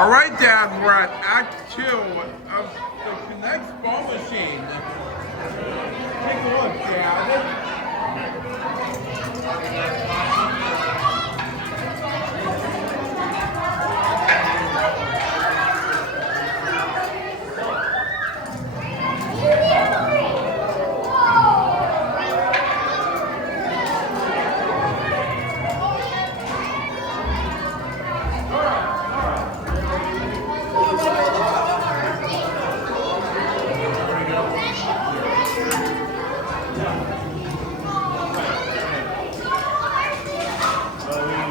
All right, Dad, we're at Act 2 of the Connect Ball Machine. Take a look, Dad.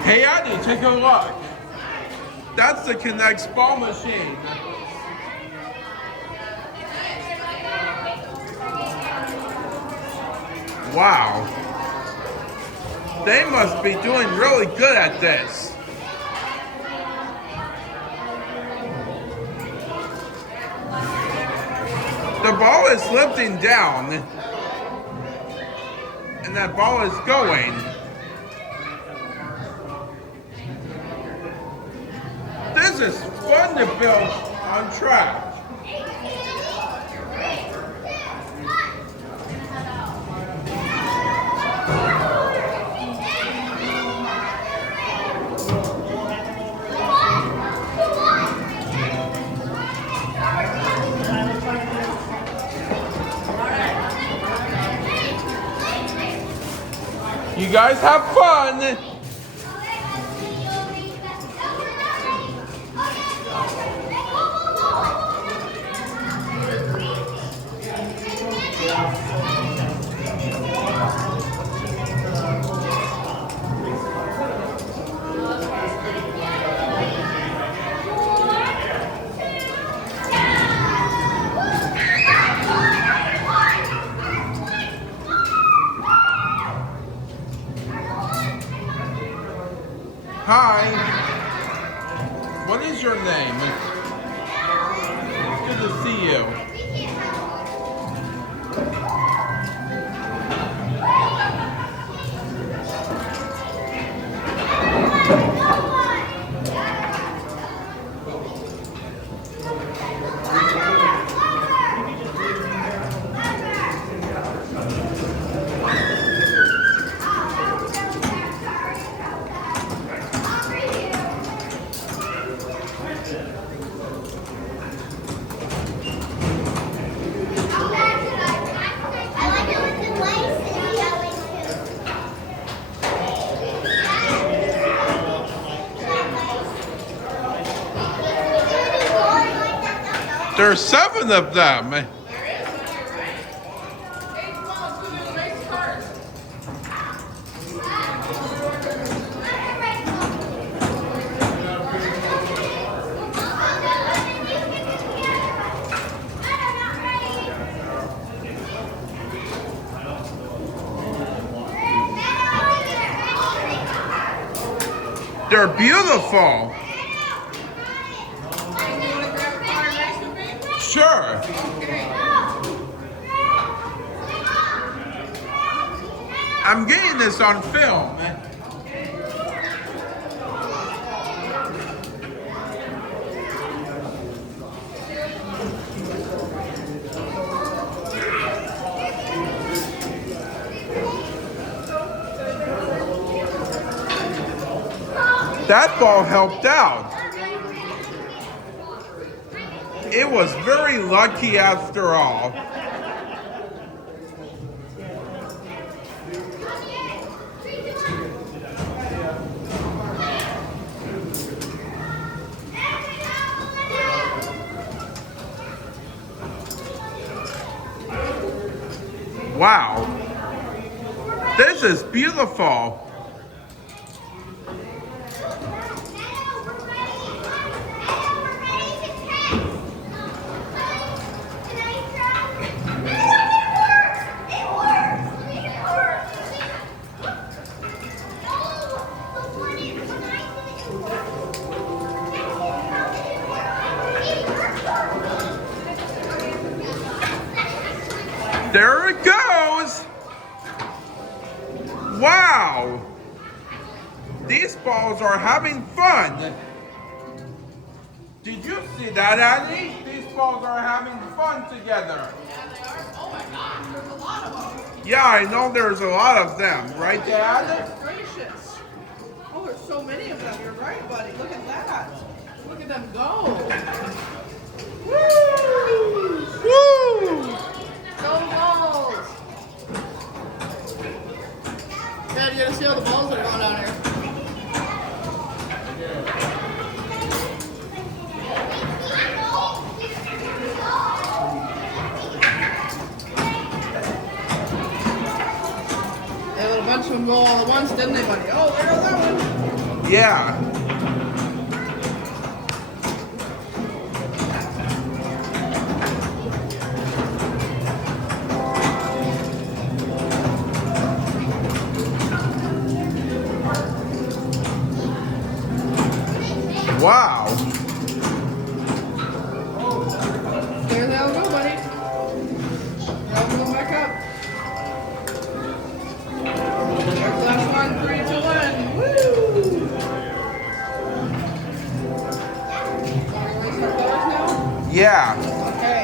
Hey, Andy, take a look. That's the Connect Ball Machine. Wow. They must be doing really good at this. The ball is lifting down, and that ball is going. This is fun to build on track. You guys have fun. Hi. What is your name? Good to see you. There's 7 of them. They're beautiful. Sure. I'm getting this on film. That ball helped out. It was very lucky after all. Wow. This is beautiful. There it goes. Wow. These balls are having fun. Did you see that, Annie? These balls are having fun together. Yeah, they are. Oh my gosh, there's a lot of them. Yeah, I know there's a lot of them, right, Dad? Goodness gracious. Oh, there's so many of them. You're right, buddy. Look at that. Look at them go. Woo! Woo! Go balls. Dad, you gotta see all the balls that are going down here. They let a bunch of them go all at once, didn't they, buddy? Oh, there goes that one. Yeah. Wow. There they all go, buddy. They're all going back up. There's the last one, 3, 2, 1. Woo! Want to release our colors now? Yeah. Okay.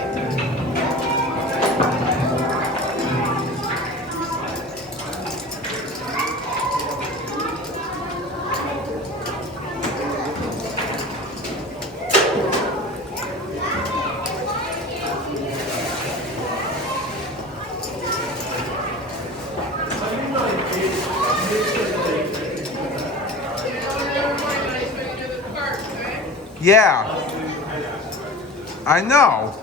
Yeah. I know.